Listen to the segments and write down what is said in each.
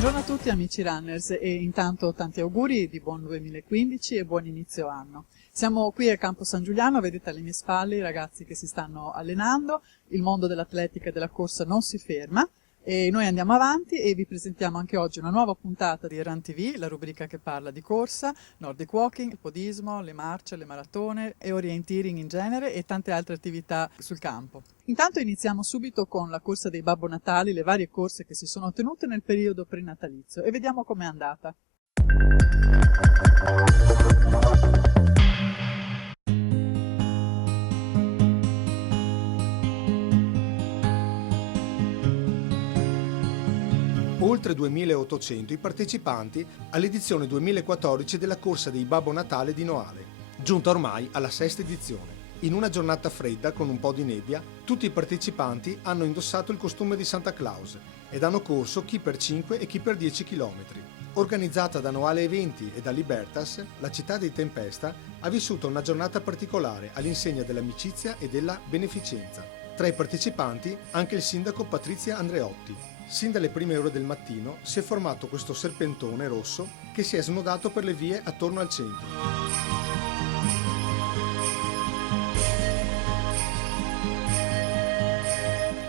Buongiorno a tutti amici runners e intanto tanti auguri di buon 2015 e buon inizio anno. Siamo qui a Campo San Giuliano, vedete alle mie spalle i ragazzi che si stanno allenando, il mondo dell'atletica e della corsa non si ferma e noi andiamo avanti e vi presentiamo anche oggi una nuova puntata di Run TV, la rubrica che parla di corsa, Nordic Walking, il podismo, le marce, le maratone e orienteering in genere e tante altre attività sul campo. Intanto iniziamo subito con la corsa dei Babbo Natali, le varie corse che si sono tenute nel periodo prenatalizio e vediamo com'è andata. Oltre 2.800 i partecipanti all'edizione 2014 della Corsa dei Babbo Natale di Noale, giunta ormai alla sesta edizione. In una giornata fredda con un po' di nebbia, tutti i partecipanti hanno indossato il costume di Santa Claus ed hanno corso chi per 5 e chi per 10 km. Organizzata da Noale Eventi e da Libertas, la città di Tempesta ha vissuto una giornata particolare all'insegna dell'amicizia e della beneficenza. Tra i partecipanti anche il sindaco Patrizia Andreotti. Sin dalle prime ore del mattino si è formato questo serpentone rosso che si è snodato per le vie attorno al centro.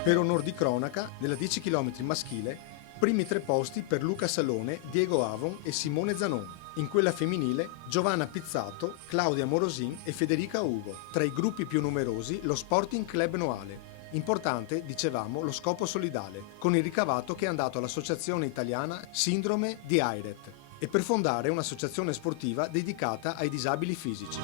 Per onor di cronaca, nella 10 km maschile, primi 3 posti per Luca Salone, Diego Avon e Simone Zanon. In quella femminile, Giovanna Pizzato, Claudia Morosin e Federica Ugo. Tra i gruppi più numerosi, lo Sporting Club Noale. Importante, dicevamo, lo scopo solidale, con il ricavato che è andato all'associazione italiana Sindrome di Airet e per fondare un'associazione sportiva dedicata ai disabili fisici.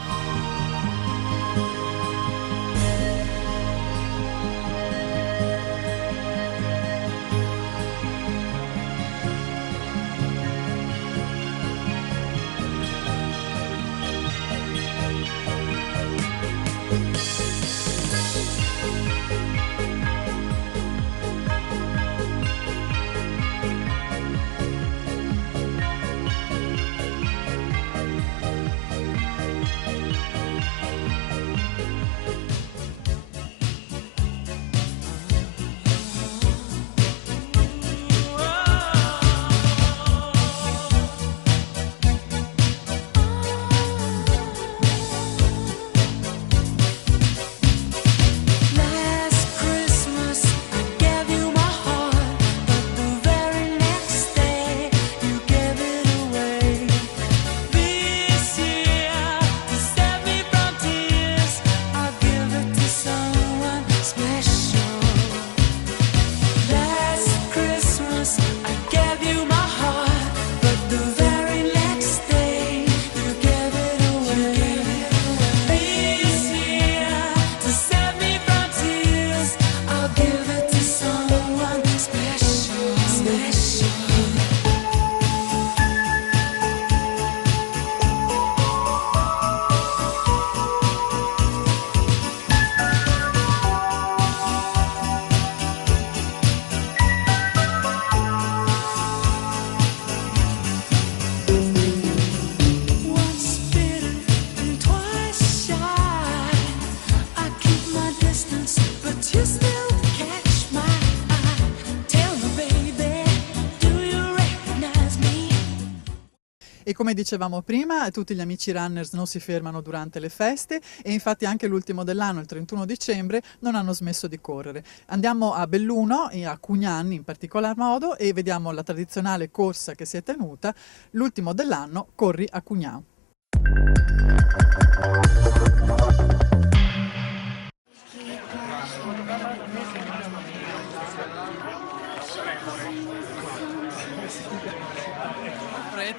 E come dicevamo prima, tutti gli amici runners non si fermano durante le feste e infatti anche l'ultimo dell'anno, il 31 dicembre, non hanno smesso di correre. Andiamo a Belluno, a Cugnanni in particolar modo, e vediamo la tradizionale corsa che si è tenuta, l'ultimo dell'anno, Corri a Cugnan.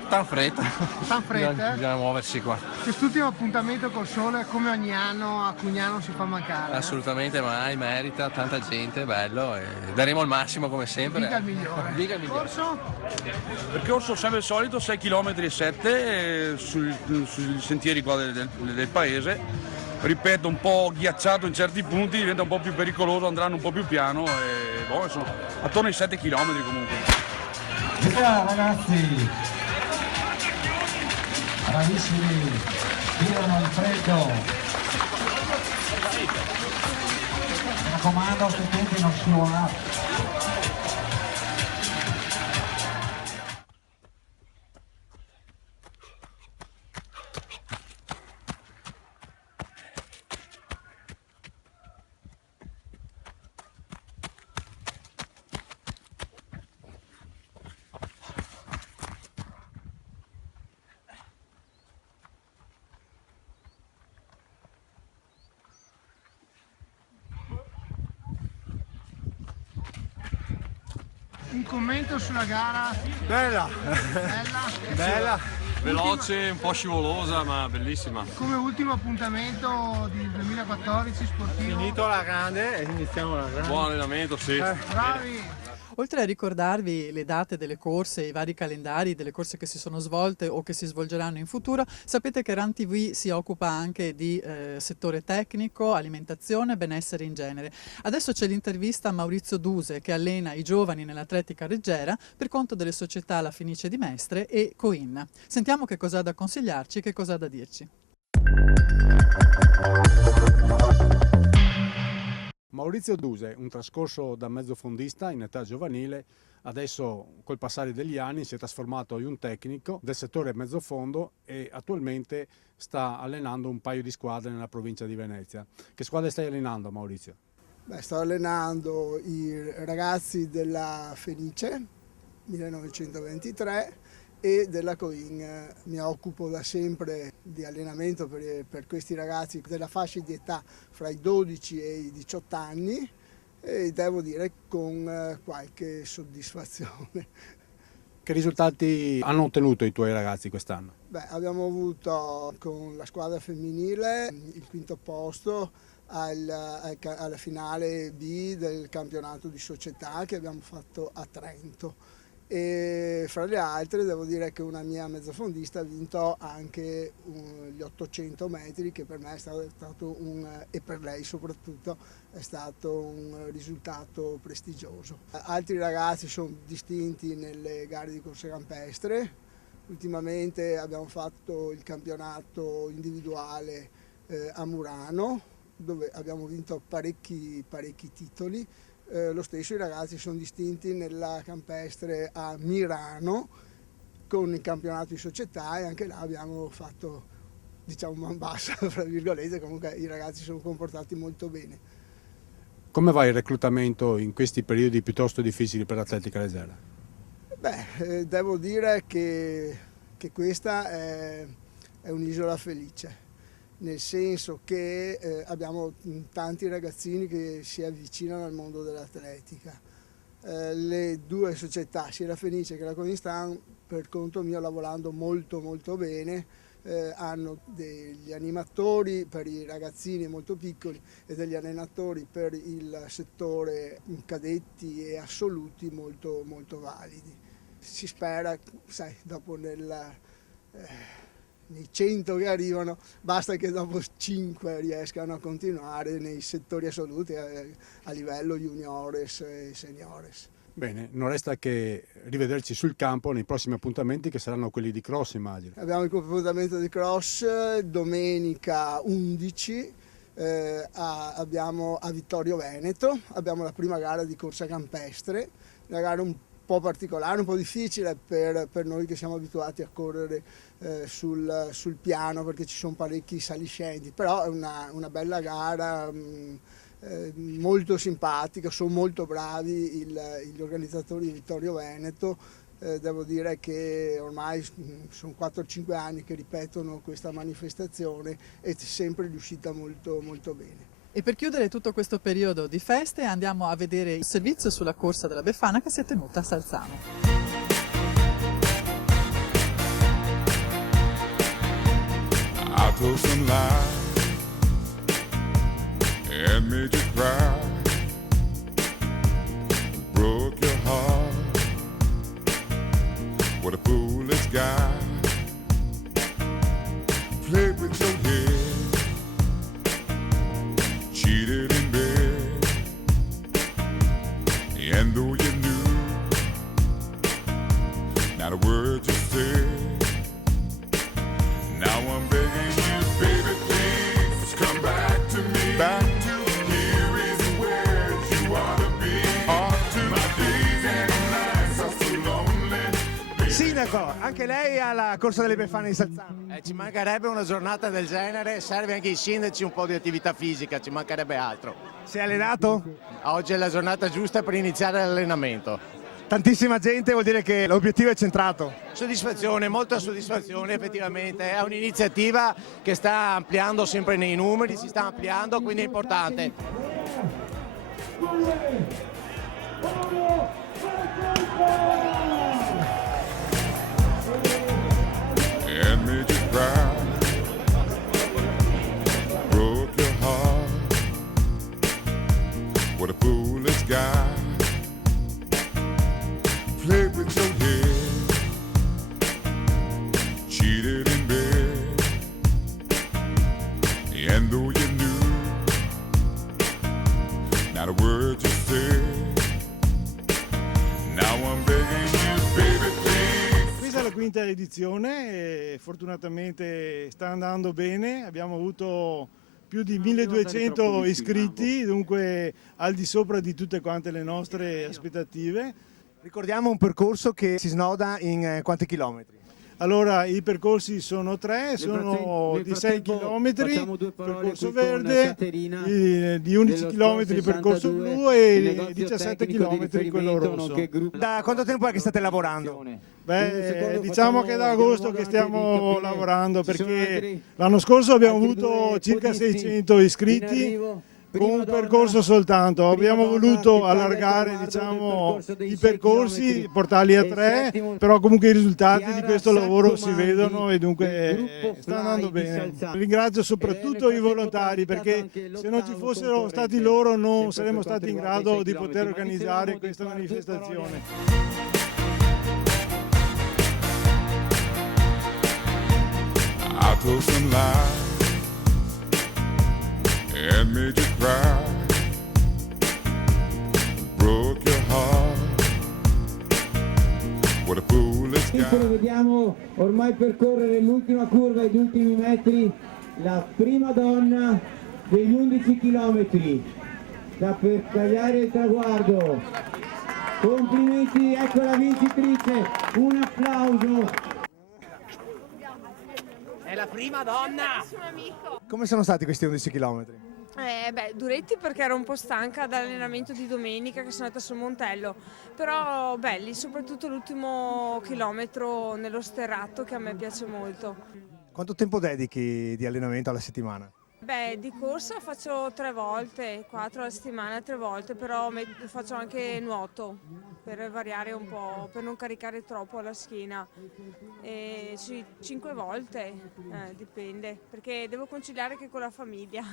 Tan fretta. Tan fretta? Bisogna muoversi qua. Quest'ultimo appuntamento col sole, come ogni anno, a Cugnano non si fa mancare. Assolutamente mai, merita, tanta gente, bello e daremo il massimo come sempre. Dica il migliore. Dica il migliore. Corso? Percorso sempre il solito, 6 km e 7 sui sentieri qua del paese. Ripeto, un po' ghiacciato in certi punti, diventa un po' più pericoloso, andranno un po' più piano e insomma, attorno ai 7 km comunque. Via ragazzi! Bravissimi, tirano il freddo. Mi raccomando che tutti non scivolate. Un commento sulla gara? Bella, Bella. bella. Veloce, un po' scivolosa, ma bellissima. Come ultimo appuntamento di 2014 sportivo. Finito la grande e iniziamo la grande. Buon allenamento, sì. Bravi! Oltre a ricordarvi le date delle corse, i vari calendari delle corse che si sono svolte o che si svolgeranno in futuro, sapete che Run TV si occupa anche di settore tecnico, alimentazione, benessere in genere. Adesso c'è l'intervista a Maurizio Duse che allena i giovani nell'atletica leggera per conto delle società La Fenice di Mestre e Coin. Sentiamo che cosa ha da consigliarci e che cosa ha da dirci. Maurizio Duse, un trascorso da mezzofondista in età giovanile, adesso col passare degli anni si è trasformato in un tecnico del settore mezzofondo e attualmente sta allenando un paio di squadre nella provincia di Venezia. Che squadre stai allenando, Maurizio? Sto allenando i ragazzi della Fenice 1923 e della Coin. Mi occupo da sempre di allenamento per questi ragazzi della fascia di età fra i 12 e i 18 anni e devo dire con qualche soddisfazione. Che risultati hanno ottenuto i tuoi ragazzi quest'anno? Abbiamo avuto con la squadra femminile il quinto posto alla finale B del campionato di società che abbiamo fatto a Trento. E fra le altre devo dire che una mia mezzofondista ha vinto anche gli 800 metri che per me è stato e per lei soprattutto è stato un risultato prestigioso. Altri ragazzi sono distinti nelle gare di corsa campestre. Ultimamente abbiamo fatto il campionato individuale a Murano dove abbiamo vinto parecchi titoli. Lo stesso i ragazzi sono distinti nella campestre a Mirano con il campionato di società e anche là abbiamo fatto diciamo man bassa, fra virgolette, comunque i ragazzi sono comportati molto bene. Come va il reclutamento in questi periodi piuttosto difficili per l'atletica leggera? Devo dire che questa è un'isola felice. Nel senso che abbiamo tanti ragazzini che si avvicinano al mondo dell'atletica. Le due società, sia la Fenice che la Coin, stanno per conto mio lavorando molto bene, hanno degli animatori per i ragazzini molto piccoli e degli allenatori per il settore cadetti e assoluti molto validi. Si spera, sai, dopo nei 100 che arrivano, basta che dopo 5 riescano a continuare nei settori assoluti a livello juniores e seniores. Bene, non resta che rivederci sul campo nei prossimi appuntamenti che saranno quelli di cross, immagino. Abbiamo il appuntamento di cross domenica 11, abbiamo a Vittorio Veneto, abbiamo la prima gara di corsa campestre, una gara un po' particolare, un po' difficile per noi che siamo abituati a correre sul piano perché ci sono parecchi saliscendi, però è una bella gara, molto simpatica, sono molto bravi gli organizzatori di Vittorio Veneto, devo dire che ormai sono 4-5 anni che ripetono questa manifestazione e è sempre riuscita molto bene. E per chiudere tutto questo periodo di feste andiamo a vedere il servizio sulla corsa della Befana che si è tenuta a Salzano. I told some lies and made you cry, broke your heart, what a foolish guy, played with your head, cheated in bed, and though you knew not a word you said, now I'm begging you, baby, please come back to me. Back to here is where you ought to be. Ought to my days and nights are so lonely. Sindaco, anche lei alla corsa delle Befane di Salzano? Ci mancherebbe una giornata del genere, serve anche ai sindaci un po' di attività fisica, ci mancherebbe altro. Si è allenato? Oggi è la giornata giusta per iniziare l'allenamento. Tantissima gente, vuol dire che l'obiettivo è centrato. Soddisfazione, molta soddisfazione effettivamente, è un'iniziativa che sta ampliando sempre nei numeri, si sta ampliando, quindi è importante. la quinta edizione e fortunatamente sta andando bene, abbiamo avuto più di 1200 iscritti, dunque al di sopra di tutte quante le nostre aspettative. Ricordiamo un percorso che si snoda in quanti chilometri? Allora, i percorsi sono 3, sono di 6 km, percorso verde, di 11 km percorso blu e 17 km quello rosso. Da quanto tempo è che state lavorando? Beh, diciamo che è da agosto che stiamo lavorando, perché l'anno scorso abbiamo avuto circa 600 iscritti con un percorso soltanto. Abbiamo voluto allargare, diciamo, i percorsi, portarli a 3, però comunque i risultati di questo lavoro si vedono e dunque sta andando bene. Ringrazio soprattutto i volontari, perché se non ci fossero stati loro non saremmo stati in grado di poter organizzare questa manifestazione. I told some lies and made you cry, broke your heart, what a foolish guy. Vediamo ormai percorrere l'ultima curva e gli ultimi metri, la prima donna degli 11 chilometri, sta per tagliare il traguardo. Complimenti, ecco la vincitrice, un applauso. È la prima donna! Come sono stati questi 11 km? Duretti perché ero un po' stanca dall'allenamento di domenica che sono andata sul Montello, però belli, soprattutto l'ultimo chilometro nello sterrato che a me piace molto. Quanto tempo dedichi di allenamento alla settimana? Di corsa faccio 3 volte, 4 alla settimana, 3 volte, però faccio anche nuoto per variare un po', per non caricare troppo la schiena. E 5 volte, dipende, perché devo conciliare anche con la famiglia.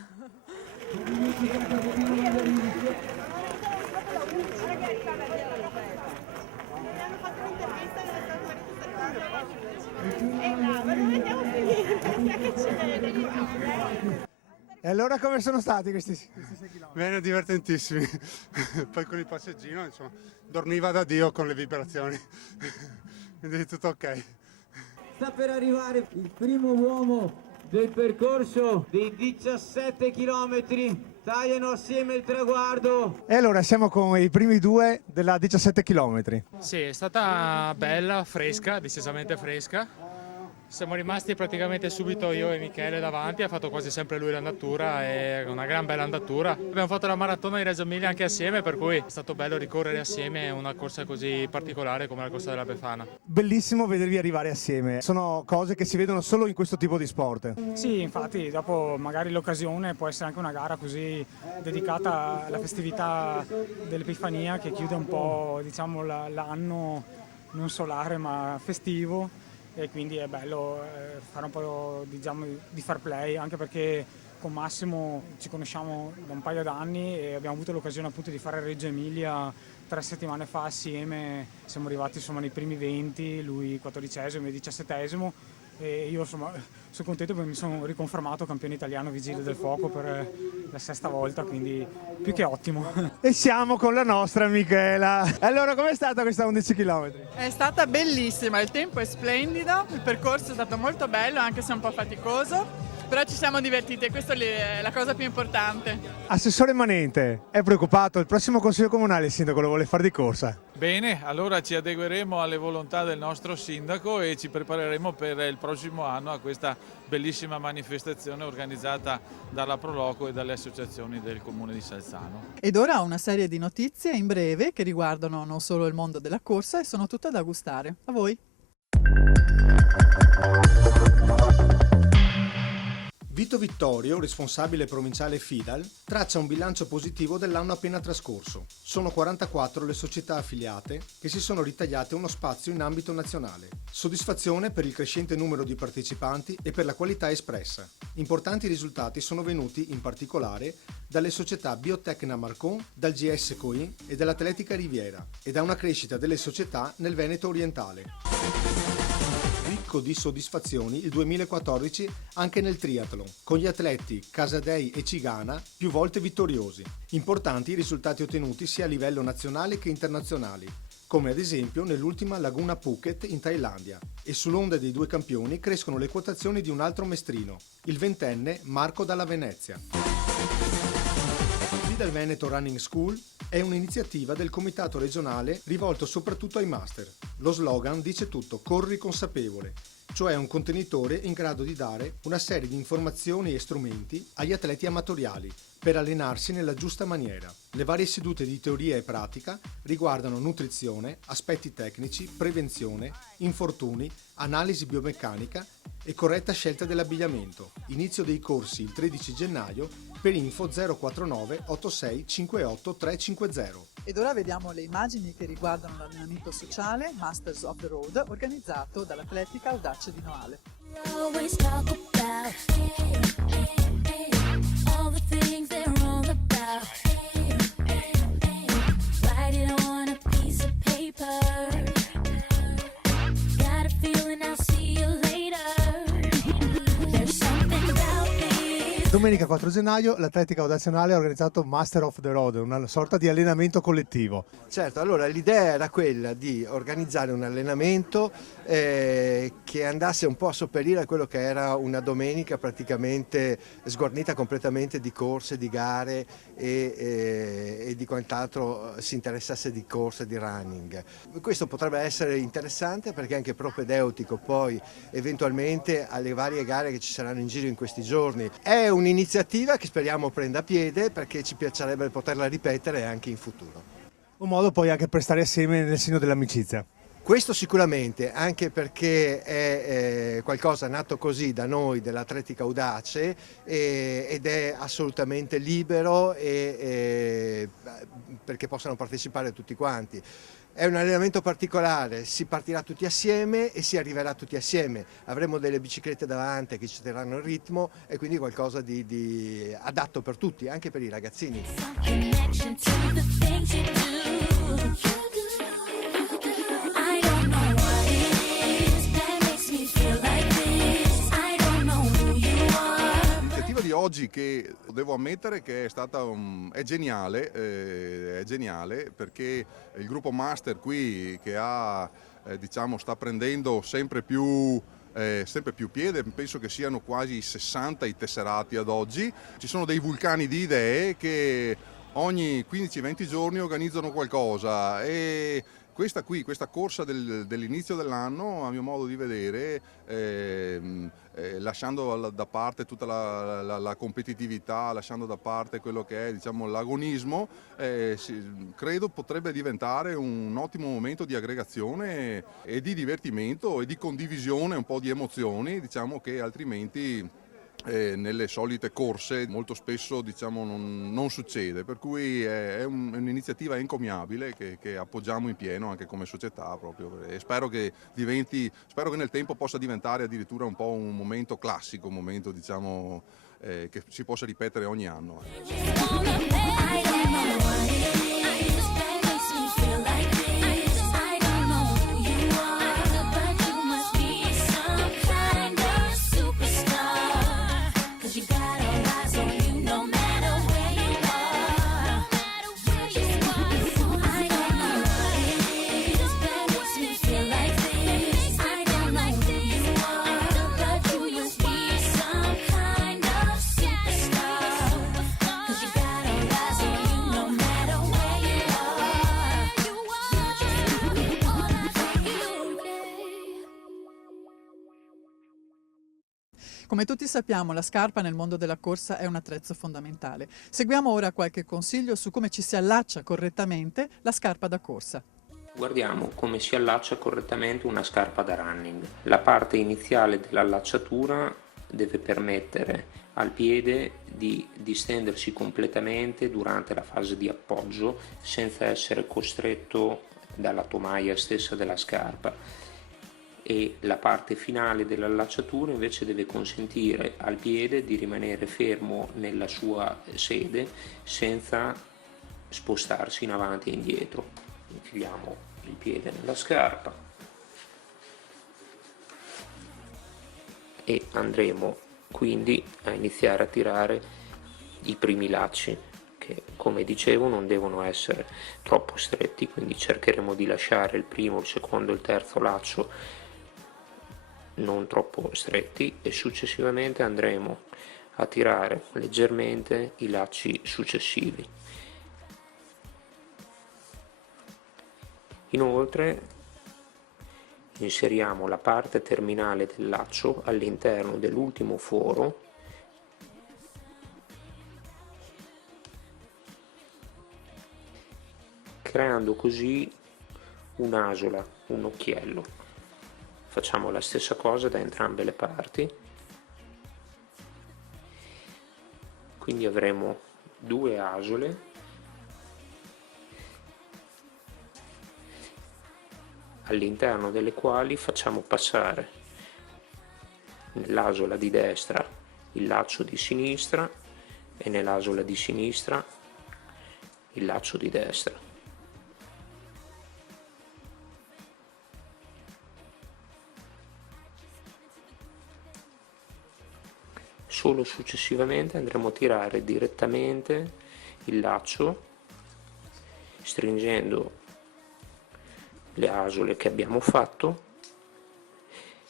E allora come sono stati questi 6 km? Bene, divertentissimi. Poi con il passeggino, insomma, dormiva da Dio con le vibrazioni. Quindi tutto ok. Sta per arrivare il primo uomo del percorso dei 17 chilometri. Tagliano assieme il traguardo. E allora siamo con i primi 2 della 17 km. Sì, è stata bella, fresca, decisamente fresca. Siamo rimasti praticamente subito io e Michele davanti, ha fatto quasi sempre lui l'andatura e una gran bella andatura. Abbiamo fatto la maratona di Reggio Emilia anche assieme, per cui è stato bello ricorrere assieme una corsa così particolare come la corsa della Befana. Bellissimo vedervi arrivare assieme, sono cose che si vedono solo in questo tipo di sport. Sì, infatti dopo magari l'occasione può essere anche una gara così dedicata alla festività dell'Epifania che chiude un po', diciamo, l'anno non solare ma festivo. E quindi è bello fare un po' diciamo, di fair play, anche perché con Massimo ci conosciamo da un paio d'anni e abbiamo avuto l'occasione appunto di fare Reggio Emilia 3 settimane fa assieme, siamo arrivati insomma nei primi 20, lui 14esimo e 17esimo e io insomma sono contento perché mi sono riconfermato campione italiano vigile del fuoco per la 6ª volta, quindi più che ottimo. E siamo con la nostra Michela. Allora com'è stata questa 11 km? È stata bellissima, il tempo è splendido, il percorso è stato molto bello anche se un po' faticoso, però ci siamo divertiti e questa è la cosa più importante. Assessore Manente, è preoccupato? Il prossimo Consiglio Comunale il sindaco lo vuole fare di corsa? Bene, allora ci adegueremo alle volontà del nostro sindaco e ci prepareremo per il prossimo anno a questa bellissima manifestazione organizzata dalla Proloco e dalle associazioni del Comune di Salzano. Ed ora una serie di notizie in breve che riguardano non solo il mondo della corsa e sono tutte da gustare. A voi! Vito Vittorio, responsabile provinciale Fidal, traccia un bilancio positivo dell'anno appena trascorso. Sono 44 le società affiliate che si sono ritagliate uno spazio in ambito nazionale. Soddisfazione per il crescente numero di partecipanti e per la qualità espressa. Importanti risultati sono venuti, in particolare, dalle società Biotecna Marcon, dal GS Coin e dall'Atletica Riviera e da una crescita delle società nel Veneto orientale. Ricco di soddisfazioni il 2014 anche nel triathlon, con gli atleti Casadei e Cigana più volte vittoriosi. Importanti i risultati ottenuti sia a livello nazionale che internazionale. come ad esempio nell'ultima Laguna Phuket in Thailandia, e sull'onda dei due campioni crescono le quotazioni di un altro mestrino, il 20enne Marco Dalla Venezia. Dal Veneto Running School è un'iniziativa del comitato regionale rivolto soprattutto ai master. Lo slogan dice tutto: corri consapevole, cioè un contenitore in grado di dare una serie di informazioni e strumenti agli atleti amatoriali per allenarsi nella giusta maniera. Le varie sedute di teoria e pratica riguardano nutrizione, aspetti tecnici, prevenzione, infortuni, analisi biomeccanica e corretta scelta dell'abbigliamento. Inizio dei corsi il 13 gennaio, per info 049 86 58 350. Ed ora vediamo le immagini che riguardano l'allenamento sociale Masters of the Road organizzato dall'Atletica Audace di Noale. Domenica 4 gennaio l'Atletica Audace Noale ha organizzato Master of the Road, una sorta di allenamento collettivo. Certo, allora l'idea era quella di organizzare un allenamento che andasse un po' a sopperire a quello che era una domenica praticamente sguarnita completamente di corse, di gare e di quant'altro si interessasse di corse, di running. Questo potrebbe essere interessante perché anche propedeutico poi eventualmente alle varie gare che ci saranno in giro in questi giorni. È un'iniziativa che speriamo prenda piede perché ci piacerebbe poterla ripetere anche in futuro. Un modo poi anche per stare assieme nel segno dell'amicizia. Questo sicuramente, anche perché è qualcosa nato così da noi dell'Atletica Audace ed è assolutamente libero perché possano partecipare tutti quanti. È un allenamento particolare, si partirà tutti assieme e si arriverà tutti assieme. Avremo delle biciclette davanti che ci terranno il ritmo e quindi qualcosa di adatto per tutti, anche per i ragazzini. Di oggi, che devo ammettere che è stata è geniale perché il gruppo Master qui che sta prendendo sempre più piede, penso che siano quasi 60 i tesserati ad oggi. Ci sono dei vulcani di idee che ogni 15-20 giorni organizzano qualcosa e questa corsa dell'inizio dell'anno, a mio modo di vedere, lasciando da parte tutta la competitività, lasciando da parte quello che è l'agonismo, credo potrebbe diventare un ottimo momento di aggregazione e di divertimento e di condivisione un po' di emozioni, che altrimenti nelle solite corse molto spesso non succede, per cui è un'iniziativa encomiabile che appoggiamo in pieno anche come società proprio, e spero che nel tempo possa diventare addirittura un po' un momento classico, un momento che si possa ripetere ogni anno. Come tutti sappiamo, la scarpa nel mondo della corsa è un attrezzo fondamentale. Seguiamo ora qualche consiglio su come ci si allaccia correttamente la scarpa da corsa. Guardiamo come si allaccia correttamente una scarpa da running. La parte iniziale dell'allacciatura deve permettere al piede di distendersi completamente durante la fase di appoggio senza essere costretto dalla tomaia stessa della scarpa, e la parte finale dell'allacciatura invece deve consentire al piede di rimanere fermo nella sua sede senza spostarsi in avanti e indietro. Infiliamo il piede nella scarpa e andremo quindi a iniziare a tirare i primi lacci che come dicevo non devono essere troppo stretti, quindi cercheremo di lasciare il primo, il secondo e il terzo laccio non troppo stretti e successivamente andremo a tirare leggermente i lacci successivi. Inoltre inseriamo la parte terminale del laccio all'interno dell'ultimo foro creando così un'asola, un occhiello. Facciamo la stessa cosa da entrambe le parti, quindi avremo due asole all'interno delle quali facciamo passare nell'asola di destra il laccio di sinistra e nell'asola di sinistra il laccio di destra. Solo successivamente andremo a tirare direttamente il laccio stringendo le asole che abbiamo fatto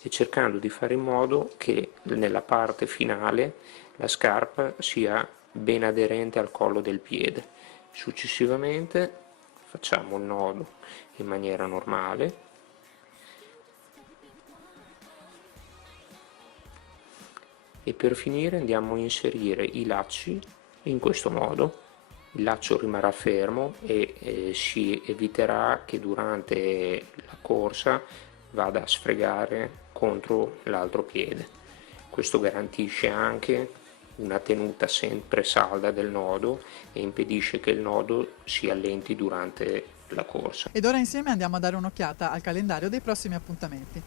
e cercando di fare in modo che nella parte finale la scarpa sia ben aderente al collo del piede. Successivamente facciamo il nodo in maniera normale e per finire andiamo a inserire i lacci in questo modo. Il laccio rimarrà fermo e si eviterà che durante la corsa vada a sfregare contro l'altro piede. Questo garantisce anche una tenuta sempre salda del nodo e impedisce che il nodo si allenti durante la corsa. Ed ora insieme andiamo a dare un'occhiata al calendario dei prossimi appuntamenti.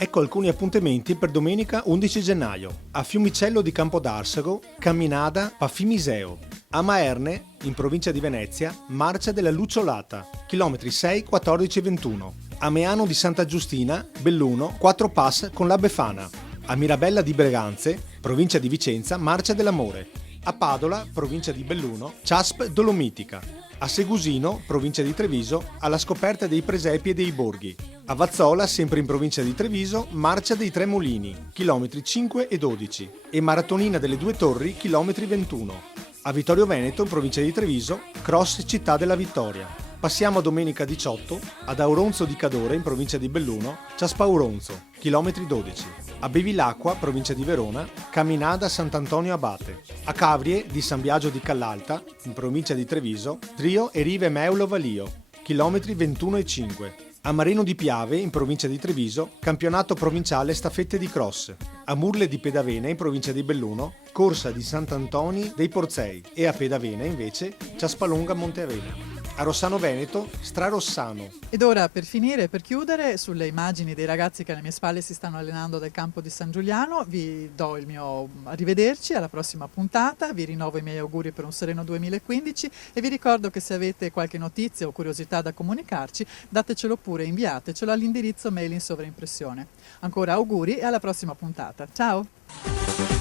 Ecco alcuni appuntamenti per domenica 11 gennaio. A Fiumicello di Campodarsego, camminata Pafimiseo. A Maerne, in provincia di Venezia, marcia della Lucciolata, chilometri 6, 14 e 21. A Meano di Santa Giustina, Belluno, 4 pass con la Befana. A Mirabella di Breganze, provincia di Vicenza, marcia dell'Amore. A Padola, provincia di Belluno, Ciasp Dolomitica. A Segusino, provincia di Treviso, alla scoperta dei presepi e dei borghi. A Vazzola, sempre in provincia di Treviso, marcia dei Tre Mulini, chilometri 5 e 12. E Maratonina delle Due Torri, chilometri 21. A Vittorio Veneto, in provincia di Treviso, cross Città della Vittoria. Passiamo a domenica 18, ad Auronzo di Cadore, in provincia di Belluno, Ciaspa Auronzo, chilometri 12. A Bevilacqua, provincia di Verona, camminata Sant'Antonio Abate. A Cavrie di San Biagio di Callalta, in provincia di Treviso, trio e rive Meulo Valio, chilometri 21 e 5. A Marino di Piave, in provincia di Treviso, campionato provinciale staffette di cross. A Murle di Pedavena, in provincia di Belluno, corsa di Sant'Antoni dei Porzei. E a Pedavena, invece, Ciaspalonga Monte Avena. A Rossano Veneto, Strarossano. Ed ora per finire e per chiudere, sulle immagini dei ragazzi che alle mie spalle si stanno allenando del campo di San Giuliano, vi do il mio arrivederci alla prossima puntata, vi rinnovo i miei auguri per un sereno 2015 e vi ricordo che se avete qualche notizia o curiosità da comunicarci, datecelo pure, inviatecelo all'indirizzo mail in sovraimpressione. Ancora auguri e alla prossima puntata. Ciao!